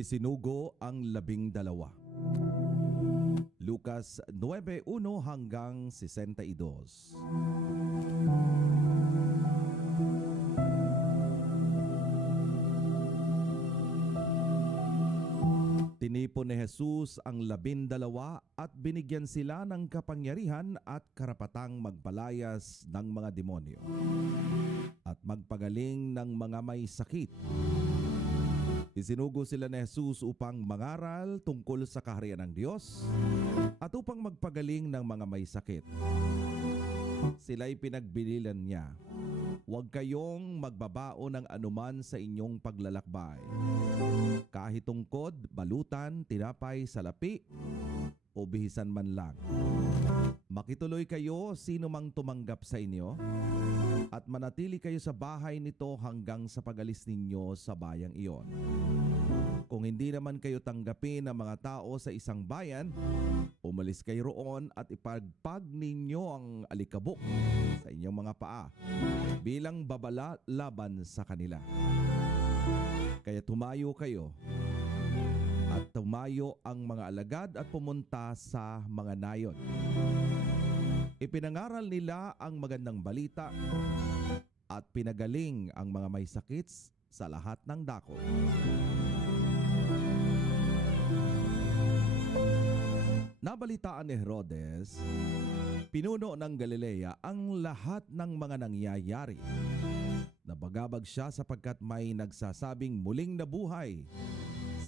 Isinugo ang 12. Lucas 9:1 hanggang 62. Tinipon ni Jesus ang 12 at binigyan sila ng kapangyarihan at karapatang magpalayas ng mga demonyo at magpagaling ng mga may sakit. Isinugo sila ni Jesus upang mangaral tungkol sa kaharian ng Diyos at upang magpagaling ng mga may sakit. Sila'y pinagbilinan niya, "Huwag kayong magbabao ng anuman sa inyong paglalakbay. Kahit tungkod, balutan, tinapay, salapi, o bihisan man lang. Makituloy kayo sino mang tumanggap sa inyo at manatili kayo sa bahay nito hanggang sa pag-alis ninyo sa bayang iyon. Kung hindi naman kayo tanggapin ng mga tao sa isang bayan, umalis kayo roon at ipagpag ninyo ang alikabok sa inyong mga paa bilang babala laban sa kanila. Kaya tumayo kayo." At tumayo ang mga alagad at pumunta sa mga nayon. Ipinangaral nila ang magandang balita at pinagaling ang mga may sakit sa lahat ng dako. Nabalitaan ni Herodes, pinuno ng Galilea, ang lahat ng mga nangyayari. Nabagabag siya sapagkat may nagsasabing muling nabuhay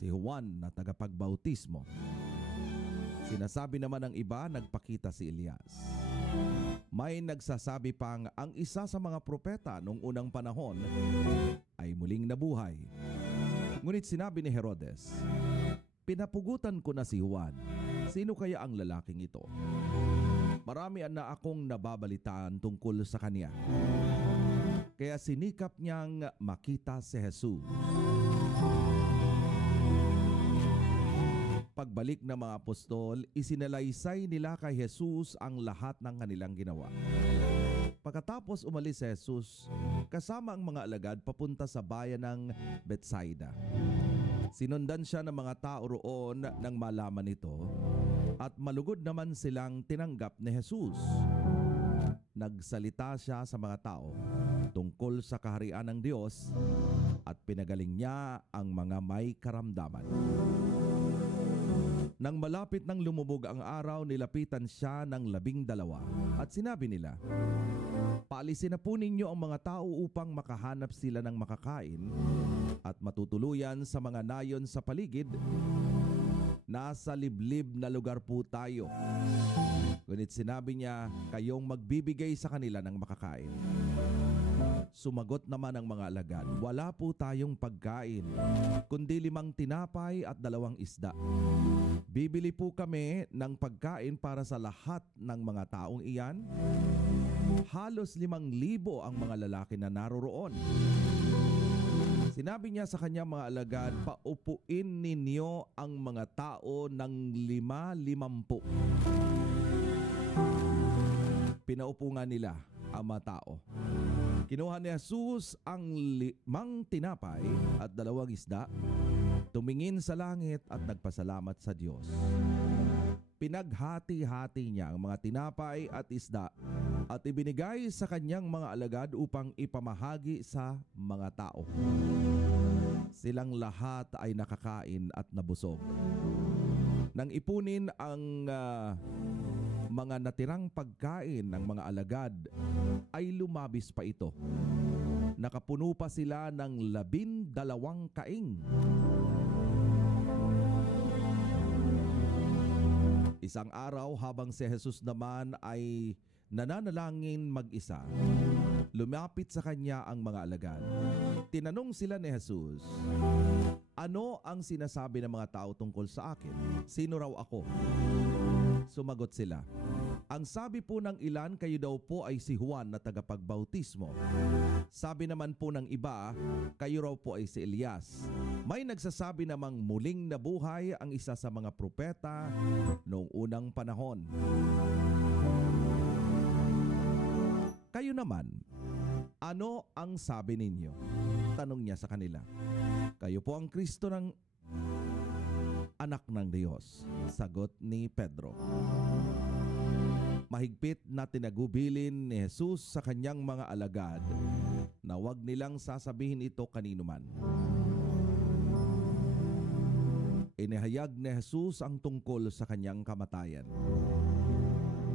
si Juan na tagapagbautismo. Sinasabi naman ng iba, nagpakita si Elias. May nagsasabi pang ang isa sa mga propeta noong unang panahon ay muling nabuhay. Ngunit sinabi ni Herodes, "Pinapugutan ko na si Juan. Sino kaya ang lalaking ito? Marami na akong nababalitaan tungkol sa kanya." Kaya sinikap niyang makita si Jesus. Pagbalik ng mga apostol, isinalaysay nila kay Jesus ang lahat ng kanilang ginawa. Pagkatapos umalis si Jesus, kasama ang mga alagad papunta sa bayan ng Bethsaida. Sinundan siya ng mga tao roon nang malaman ito at malugod naman silang tinanggap ni Jesus. Nagsalita siya sa mga tao tungkol sa kaharian ng Diyos at pinagaling niya ang mga may karamdaman. Nang malapit nang lumubog ang araw, nilapitan siya ng 12 at sinabi nila, "Paalisin na po ninyo ang mga tao upang makahanap sila ng makakain at matutuluyan sa mga nayon sa paligid. Nasa liblib na lugar po tayo." Ngunit sinabi niya, "Kayong magbibigay sa kanila ng makakain." Sumagot naman ang mga alagad, "Wala po tayong pagkain, kundi 5 tinapay at 2 isda. Bibili po kami ng pagkain para sa lahat ng mga taong iyan." Halos 5,000 ang mga lalaki na naroroon. Sinabi niya sa kanyang mga alagad, "Paupuin ninyo ang mga tao ng 50. Pinaupo nga nila ang mga tao. Kinuha ni Jesus ang 5 tinapay at 2 isda, tumingin sa langit at nagpasalamat sa Diyos. Pinaghati-hati niya ang mga tinapay at isda at ibinigay sa kanyang mga alagad upang ipamahagi sa mga tao. Silang lahat ay nakakain at nabusog. Nang ipunin ang mga natirang pagkain ng mga alagad, ay lumabis pa ito. Nakapuno pa sila ng 12 kaing. Isang araw habang si Jesus naman ay nananalangin mag-isa, lumapit sa kanya ang mga alagad. Tinanong sila ni Jesus, "Ano ang sinasabi ng mga tao tungkol sa akin? Sino raw ako?" Sumagot sila, "Ang sabi po ng ilan, kayo daw po ay si Juan na tagapagbautismo. Sabi naman po ng iba, kayo raw po ay si Elias. May nagsasabi namang muling nabuhay ang isa sa mga propeta noong unang panahon. Kayo naman, ano ang sabi ninyo?" Tanong niya sa kanila. "Kayo po ang Kristo ng anak ng Diyos? Sagot ni Pedro. Mahigpit na tinagubilin ni Jesus sa kanyang mga alagad na huwag nilang sasabihin ito kanino man. Inihayag ni Jesus ang tungkol sa kanyang kamatayan.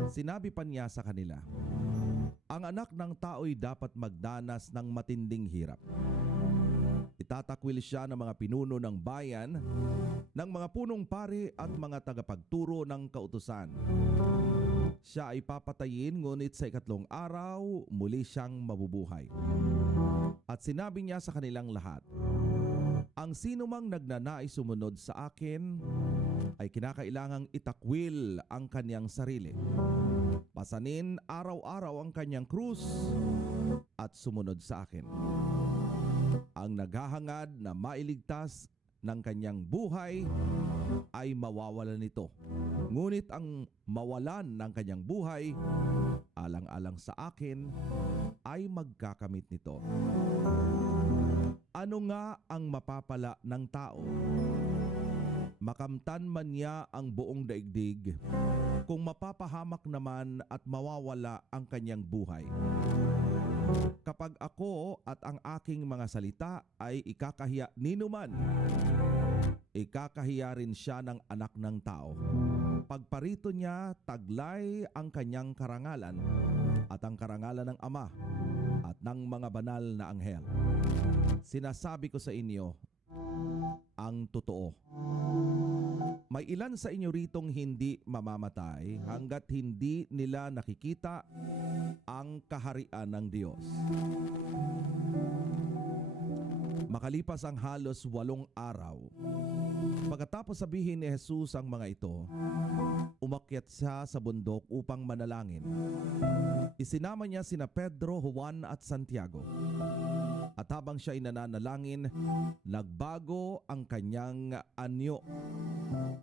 Sinabi pa niya sa kanila, ang anak ng tao'y dapat magdanas ng matinding hirap. Itatakwil siya ng mga pinuno ng bayan, ng mga punong pari at mga tagapagturo ng kautusan. Siya ay papatayin, ngunit sa ikatlong araw, muli siyang mabubuhay. At sinabi niya sa kanilang lahat, ang sinumang nagnanais sumunod sa akin ay kinakailangang itakwil ang kanyang sarili. Pasanin araw-araw ang kanyang krus at sumunod sa akin. Ang naghahangad na mailigtas ng kanyang buhay ay mawawalan nito. Ngunit ang mawalan ng kanyang buhay, alang-alang sa akin, ay magkakamit nito. Ano nga ang mapapala ng tao? Makamtan man niya ang buong daigdig, kung mapapahamak naman at mawawala ang kanyang buhay. Kapag ako at ang aking mga salita ay ikakahiya ninuman, ikakahiya rin siya ng anak ng tao. Pagparito niya, taglay ang kanyang karangalan at ang karangalan ng Ama at ng mga banal na anghel. Sinasabi ko sa inyo ang totoo. May ilan sa inyo ritong hindi mamamatay hanggat hindi nila nakikita ang kaharian ng Diyos. Makalipas ang halos 8 araw, pagkatapos sabihin ni Jesus ang mga ito, umakyat siya sa bundok upang manalangin. Isinama niya sina Pedro, Juan at Santiago. At habang siya ay nananalangin, nagbago ang kanyang anyo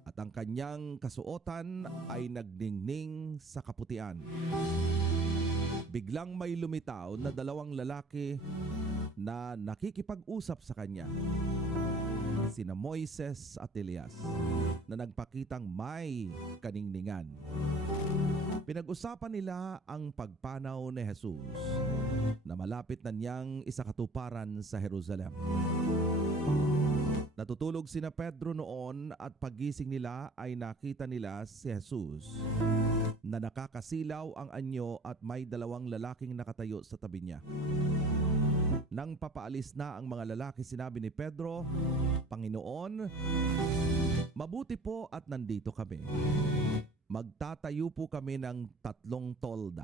at ang kanyang kasuotan ay nagdingning sa kaputian. Biglang may lumitaw na 2 lalaki na nakikipag-usap sa kanya, sina Moises at Elias, na nagpakitang may kaningningan. Pinag-usapan nila ang pagpanaw ni Jesus na malapit na niyang isakatuparan sa Jerusalem. Natutulog sina Pedro noon at paggising nila ay nakita nila si Jesus na nakakasilaw ang anyo at may 2 lalaking nakatayo sa tabi niya. Nang papaalis na ang mga lalaki, sinabi ni Pedro, Panginoon, mabuti po at nandito kami. Magtatayo po kami ng 3 tolda.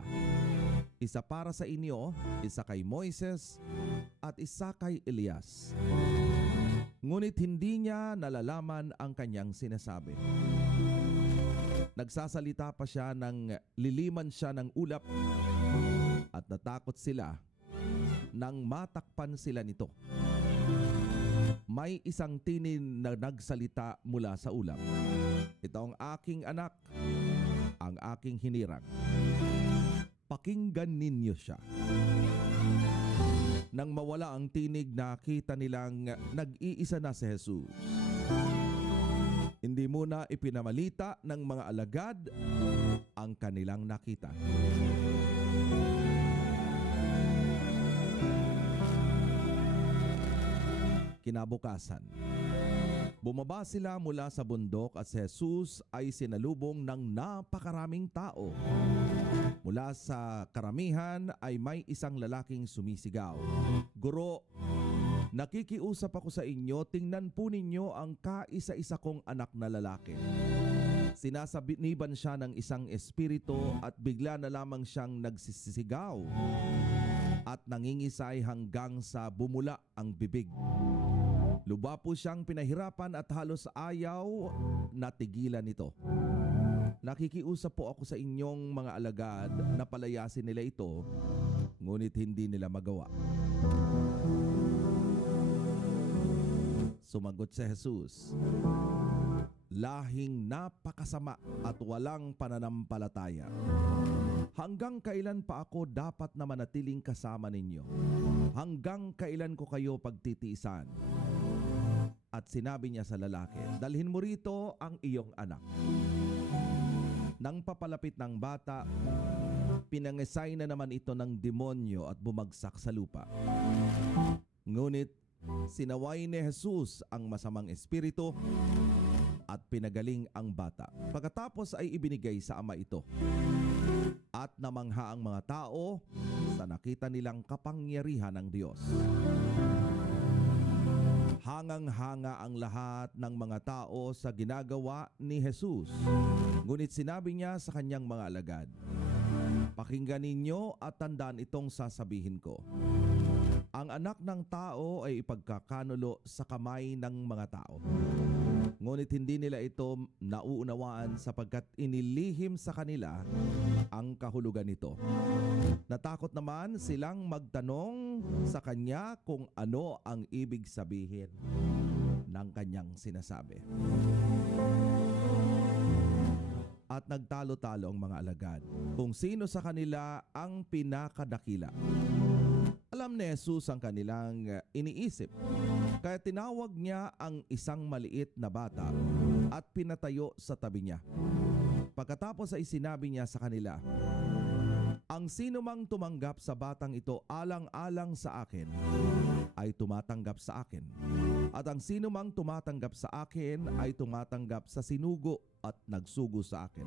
Isa para sa inyo, isa kay Moises, at isa kay Elias. Ngunit hindi niya nalalaman ang kanyang sinasabi. Nagsasalita pa siya nang liliman siya ng ulap at natakot sila nang matakpan sila nito. May isang tinin na nagsalita mula sa ulap. Ito ang aking anak, ang aking hinirang. Pakinggan ninyo siya. Nang mawala ang tinig, nakita nilang nag-iisa na si Jesus. Hindi muna ipinamalita ng mga alagad ang kanilang nakita. Kinabukasan, bumaba sila mula sa bundok at si Jesus ay sinalubong ng napakaraming tao. Mula sa karamihan ay may isang lalaking sumisigaw, Guro, nakikiusap ako sa inyo, tingnan po ninyo ang kaisa-isa kong anak na lalaki. Sinasabiniban siya ng isang espiritu at bigla na lamang siyang nagsisigaw at nangingisay hanggang sa bumula ang bibig. Lubha po siyang pinahirapan at halos ayaw natigilan ito. Nakikiusap po ako sa inyong mga alagad na palayasin nila ito, ngunit hindi nila magawa. Sumagot si Jesus, lahing napakasama at walang pananampalataya. Hanggang kailan pa ako dapat na manatiling kasama ninyo? Hanggang kailan ko kayo pagtitiisan? at sinabi niya sa lalaki, dalhin mo rito ang iyong anak. Nang papalapit ng bata, pinangisay na naman ito ng demonyo at bumagsak sa lupa. Ngunit sinaway ni Jesus ang masamang espiritu at pinagaling ang bata. Pagkatapos ay ibinigay sa ama ito. At namangha ang mga tao sa nakita nilang kapangyarihan ng Diyos. Hangang-hanga ang lahat ng mga tao sa ginagawa ni Jesus. Ngunit sinabi niya sa kanyang mga alagad, pakinggan ninyo at tandaan itong sasabihin ko. Ang anak ng tao ay ipagkakanulo sa kamay ng mga tao. Ngunit hindi nila ito nauunawaan sapagkat inilihim sa kanila ang kahulugan nito. Natakot naman silang magtanong sa kanya kung ano ang ibig sabihin ng kanyang sinasabi. At nagtalo-talo ang mga alagad kung sino sa kanila ang pinakadakila. Alam ni Jesus ang kanilang iniisip, kaya tinawag niya ang isang maliit na bata at pinatayo sa tabi niya. Pagkatapos ay sinabi niya sa kanila, ang sino mang tumanggap sa batang ito alang-alang sa akin, ay tumatanggap sa akin. At ang sino mang tumatanggap sa akin ay tumatanggap sa sinugo at nagsugo sa akin.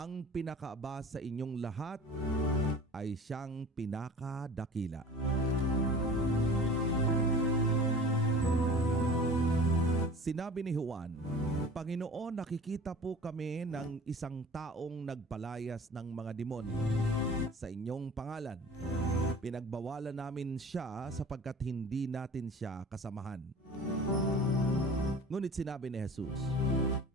Ang pinakaaba sa inyong lahat ay siyang pinakadakila. Sinabi ni Juan, Panginoon, nakikita po kami ng isang taong nagpalayas ng mga demonyo sa inyong pangalan. Pinagbawalan namin siya sapagkat hindi natin siya kasamahan. Ngunit sinabi ni Jesus,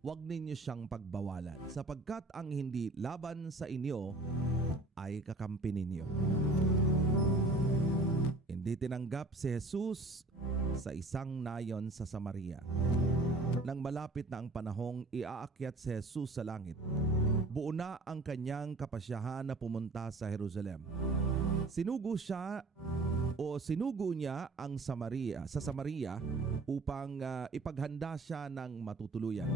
huwag ninyo siyang pagbawalan sapagkat ang hindi laban sa inyo ay kakampi ninyo. Hindi tinanggap si Jesus sa isang nayon sa Samaria. Nang malapit na ang panahong iaakyat si Jesus sa langit, buo na ang kanyang kapasyahan na pumunta sa Jerusalem. Sinugo niya ang sa Samaria upang ipaghanda siya ng matutuluyan.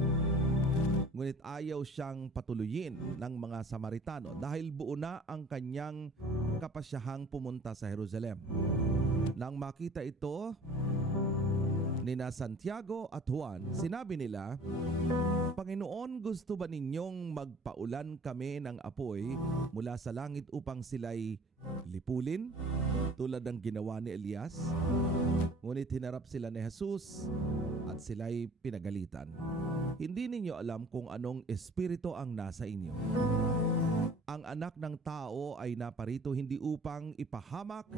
Ngunit ayaw siyang patuluyin ng mga Samaritano dahil buo na ang kanyang kapasyahang pumunta sa Jerusalem. Nang makita ito nina Santiago at Juan, sinabi nila, Panginoon, gusto ba ninyong magpaulan kami ng apoy mula sa langit upang sila'y lipulin tulad ng ginawa ni Elias? Ngunit hinarap sila ni Jesus at sila'y pinagalitan. Hindi ninyo alam kung anong espiritu ang nasa inyo. Ang anak ng tao ay naparito hindi upang ipahamak,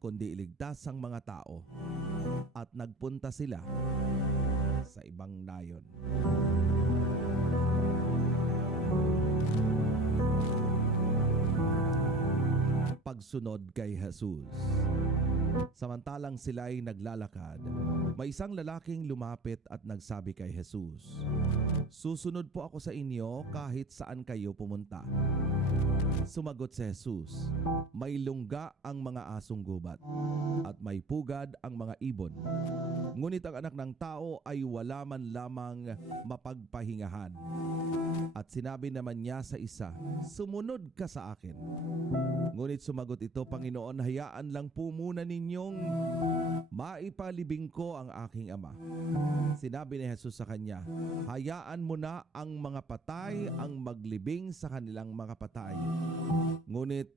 kundi iligtas ang mga tao. At nagpunta sila sa ibang nayon. Pagsunod kay Jesus. Samantalang sila'y naglalakad, may isang lalaking lumapit at nagsabi kay Jesus, susunod po ako sa inyo kahit saan kayo pumunta. Sumagot si Jesus, may lungga ang mga asong gubat at may pugad ang mga ibon. Ngunit ang anak ng tao ay wala man lamang mapagpahingahan. At sinabi naman niya sa isa, sumunod ka sa akin. Ngunit sumagot ito, Panginoon, hayaan lang po muna ninyong maipalibing ko ang aking ama. Sinabi ni Jesus sa kanya, hayaan mo na ang mga patay ang maglibing sa kanilang mga patay. Ngunit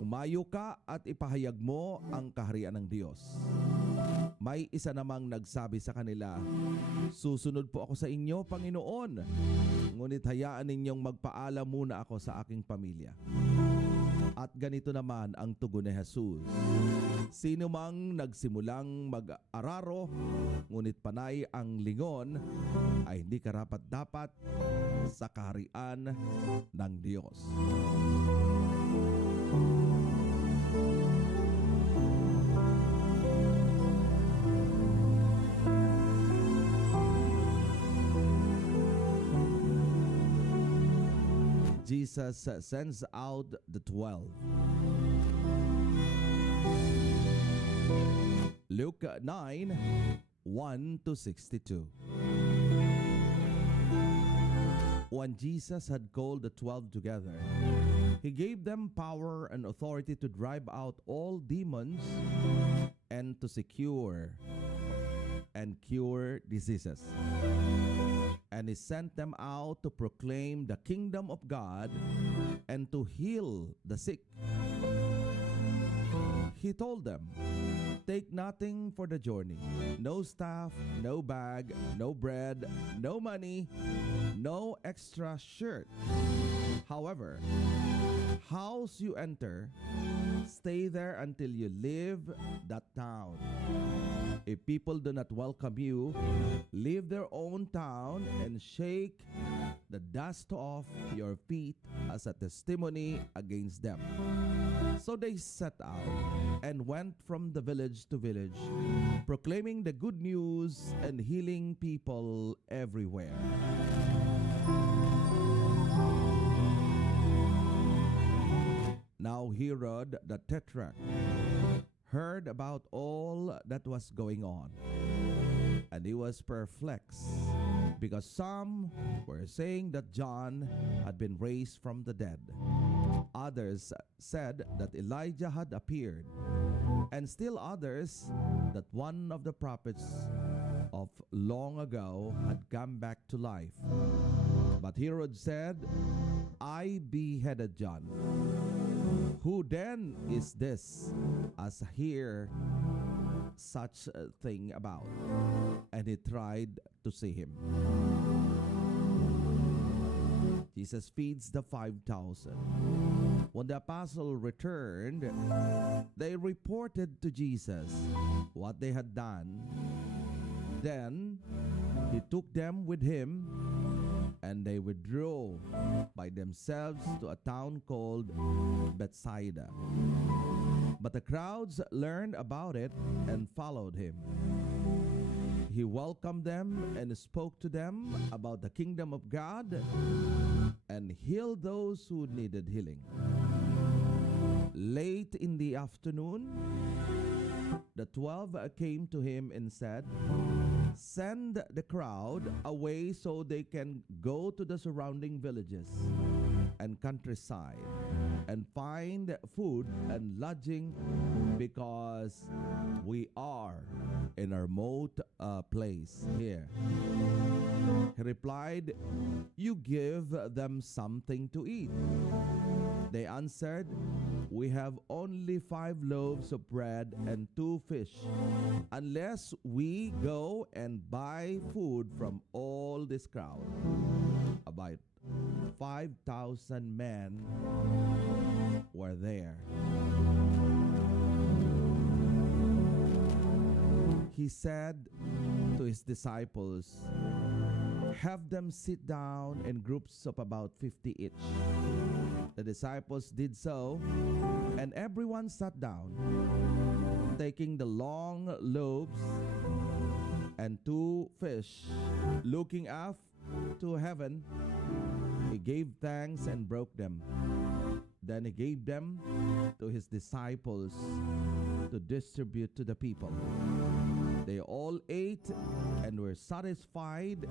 umayo ka at ipahayag mo ang kaharian ng Diyos. May isa namang nagsabi sa kanila, susunod po ako sa inyo, Panginoon. Ngunit hayaan ninyong magpaalam muna ako sa aking pamilya. At ganito naman ang tugon ni Jesus. Sino mang nagsimulang mag-araro, ngunit panay ang lingon, ay hindi karapat-dapat sa kaharian ng Diyos. Jesus sends out the 12. Luke 9, 1 to 62. When Jesus had called the 12 together, he gave them power and authority to drive out all demons and to secure and cure diseases. And he sent them out to proclaim the kingdom of God and to heal the sick. He told them, "Take nothing for the journey, no staff, no bag, no bread, no money, no extra shirt. However, house you enter, stay there until you leave that town. If people do not welcome you, leave their own town and shake the dust off your feet as a testimony against them." So they set out and went from the village to village, proclaiming the good news and healing people everywhere. Now Herod the Tetrarch heard about all that was going on, and he was perplexed, because some were saying that John had been raised from the dead. Others said that Elijah had appeared, and still others that one of the prophets of long ago had come back to life. But Herod said, "I beheaded John. Who then is this as hear such a thing about?" And he tried to see him. Jesus feeds the 5,000. When the apostle returned, they reported to Jesus what they had done. Then he took them with him, and they withdrew by themselves to a town called Bethsaida. But the crowds learned about it and followed him. He welcomed them and spoke to them about the kingdom of God and healed those who needed healing. Late in the afternoon, the 12 came to him and said, "Send the crowd away so they can go to the surrounding villages and countryside and find food and lodging, because we are in a remote place here." He replied, "You give them something to eat." They answered, "We have only 5 loaves of bread and 2 fish, unless we go and buy food from all this crowd." About 5,000 men were there. He said to his disciples, "Have them sit down in groups of about 50 each." The disciples did so, and everyone sat down. Taking the long loaves and 2 fish, looking up to heaven, he gave thanks and broke them. Then he gave them to his disciples to distribute to the people. They all ate and were satisfied,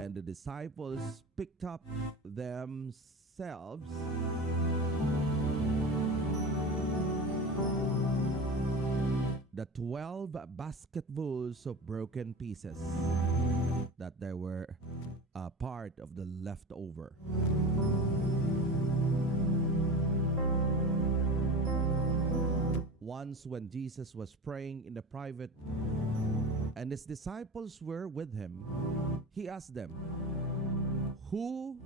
and the disciples picked up themselves the 12 basketfuls of broken pieces that they were a part of the leftover. Once when Jesus was praying in the private and his disciples were with him, he asked them, "Who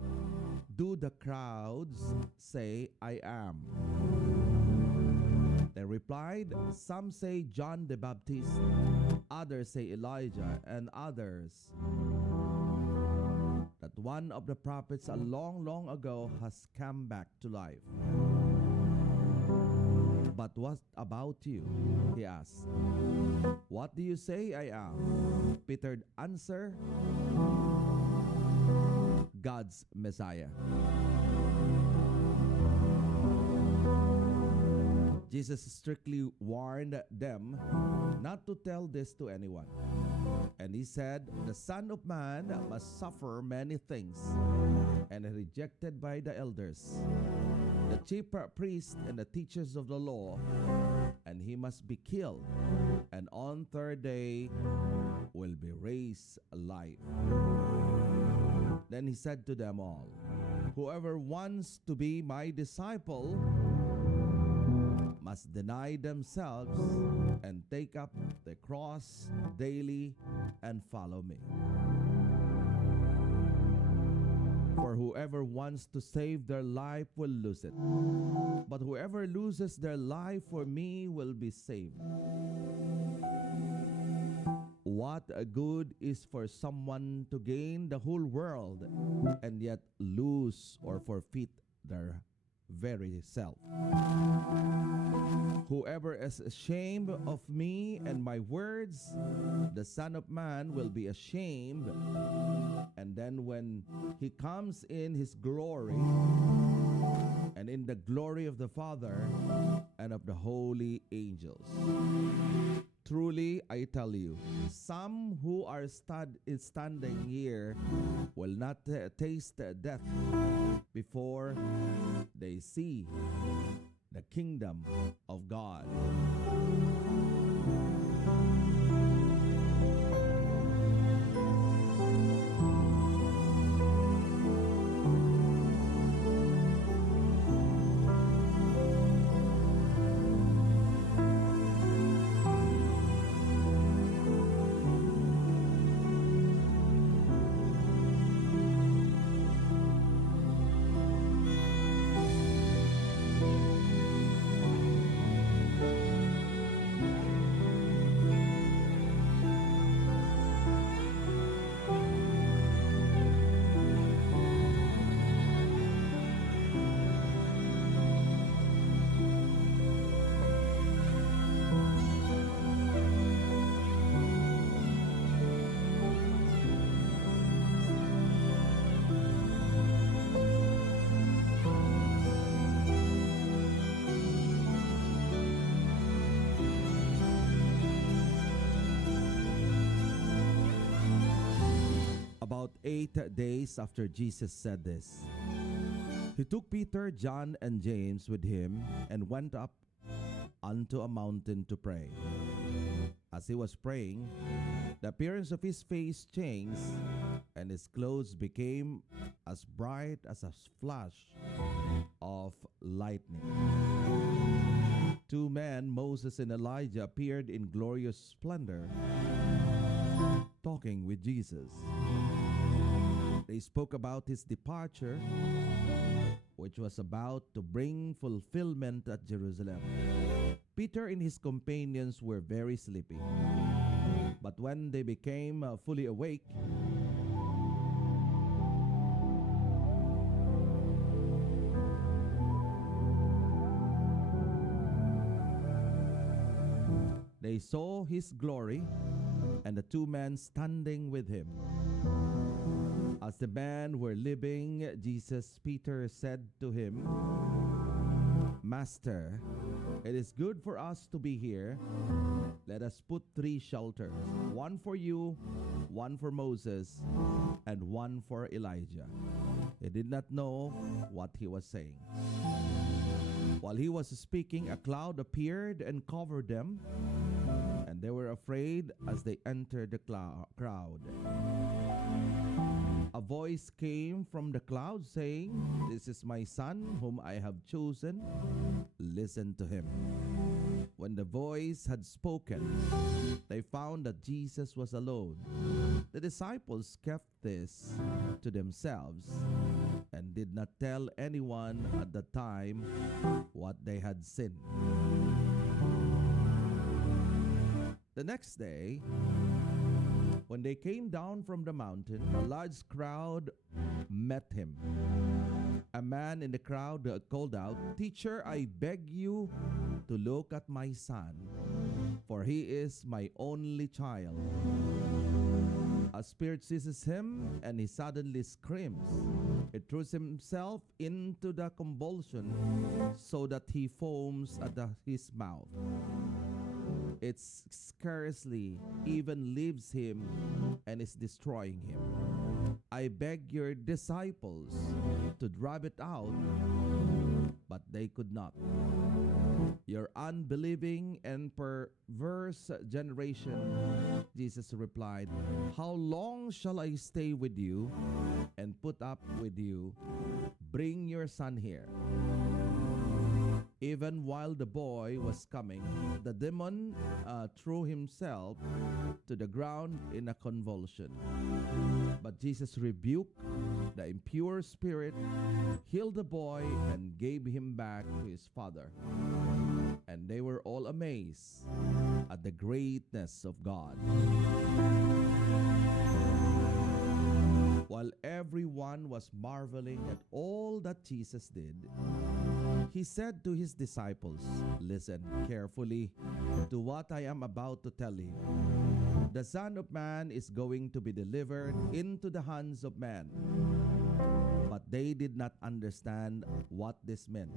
do the crowds say I am?" They replied, "Some say John the Baptist, others say Elijah, and others that one of the prophets a long, long ago has come back to life." "But what about you?" he asked. "What do you say I am?" Peter answered, "God's Messiah." Jesus strictly warned them not to tell this to anyone. And he said, "The Son of Man must suffer many things and rejected by the elders, the chief priests and the teachers of the law, and he must be killed, and on third day will be raised alive." Then he said to them all, "Whoever wants to be my disciple must deny themselves and take up the cross daily and follow me. For whoever wants to save their life will lose it, but whoever loses their life for me will be saved. What a good is for someone to gain the whole world and yet lose or forfeit their very self. Whoever is ashamed of me and my words, the Son of Man will be ashamed. And then when he comes in his glory and in the glory of the Father and of the holy angels. Truly, I tell you, some who are standing here will not taste death before they see the kingdom of God." About 8 days after Jesus said this, he took Peter, John, and James with him and went up unto a mountain to pray. As he was praying, the appearance of his face changed, and his clothes became as bright as a flash of lightning. Two men, Moses and Elijah, appeared in glorious splendor, talking with Jesus. They spoke about his departure, which was about to bring fulfillment at Jerusalem. Peter and his companions were very sleepy. But when they became fully awake, they saw his glory and the two men standing with him. As the men were leaving Jesus, Peter said to him, "Master, it is good for us to be here. Let us put 3 shelters, one for you, one for Moses, and one for Elijah." He did not know what he was saying. While he was speaking, a cloud appeared and covered them, and they were afraid as they entered the crowd. A voice came from the cloud saying, "This is my son whom I have chosen. Listen to him." When the voice had spoken, they found that Jesus was alone. The disciples kept this to themselves and did not tell anyone at the time what they had seen. The next day, when they came down from the mountain, a large crowd met him. A man in the crowd called out, "Teacher, I beg you to look at my son, for he is my only child. A spirit seizes him, and he suddenly screams. It throws himself into the convulsion so that he foams at his mouth. It scarcely even leaves him and is destroying him. I beg your disciples to drive it out, but they could not. Your unbelieving and perverse generation, Jesus replied, how long shall I stay with you and put up with you? Bring your son here. Even while the boy was coming, the demon threw himself to the ground in a convulsion. But Jesus rebuked the impure spirit, healed the boy, and gave him back to his father. And they were all amazed at the greatness of God. While everyone was marveling at all that Jesus did, he said to his disciples, listen carefully to what I am about to tell you. The Son of Man is going to be delivered into the hands of men. But they did not understand what this meant.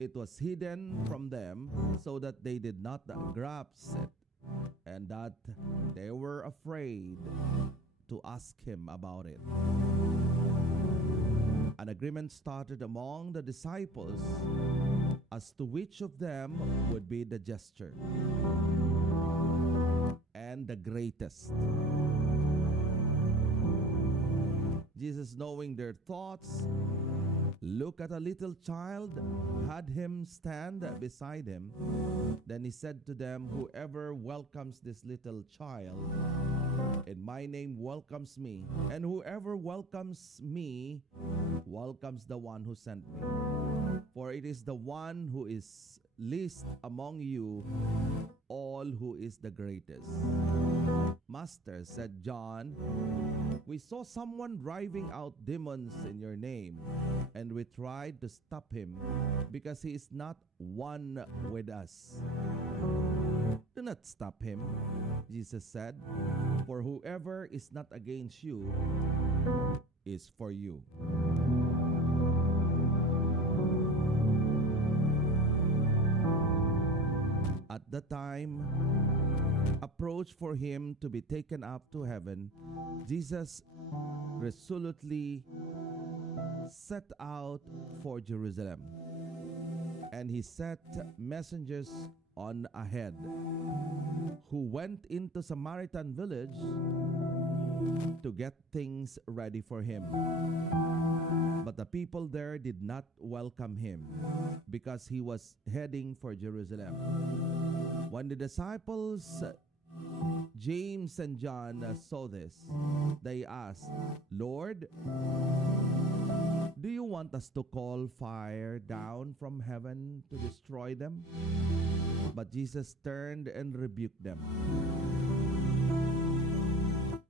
It was hidden from them so that they did not grasp it, and that they were afraid to ask him about it. An agreement started among the disciples as to which of them would be the gesture and the greatest. Jesus, knowing their thoughts, looked at a little child, had him stand beside him. Then he said to them, whoever welcomes this little child in my name welcomes me, and whoever welcomes me welcomes the one who sent me. For it is the one who is least among you all who is the greatest. Master, said John, we saw someone driving out demons in your name, and we tried to stop him because he is not one with us. Do not stop him, Jesus said, for whoever is not against you is for you. At the time approached for him to be taken up to heaven, Jesus resolutely set out for Jerusalem, and he set messengers on ahead who went into Samaritan village to get things ready for him. But the people there did not welcome him because he was heading for Jerusalem. When the disciples James and John saw this, they asked, Lord, do you want us to call fire down from heaven to destroy them? But Jesus turned and rebuked them.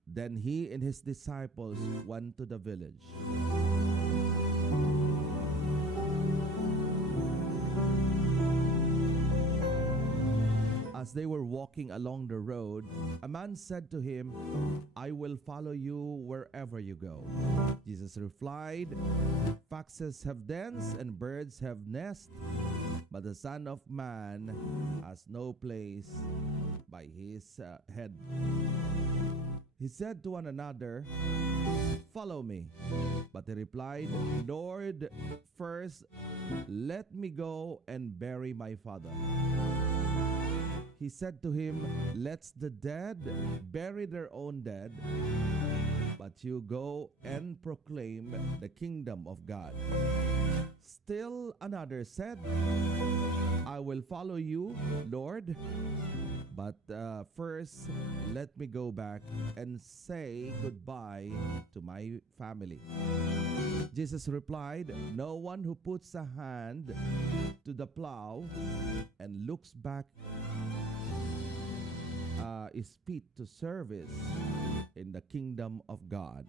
Then he and his disciples went to the village. As they were walking along the road, a man said to him, I will follow you wherever you go. Jesus replied, foxes have dens and birds have nests, but the Son of Man has no place by his head. He said to one another, follow me. But he replied, Lord, first let me go and bury my father. He said to him, let the dead bury their own dead, but you go and proclaim the kingdom of God. Still another said, I will follow you, Lord, but first let me go back and say goodbye to my family. Jesus replied, no one who puts a hand to the plow and looks back is fit to service in the kingdom of God.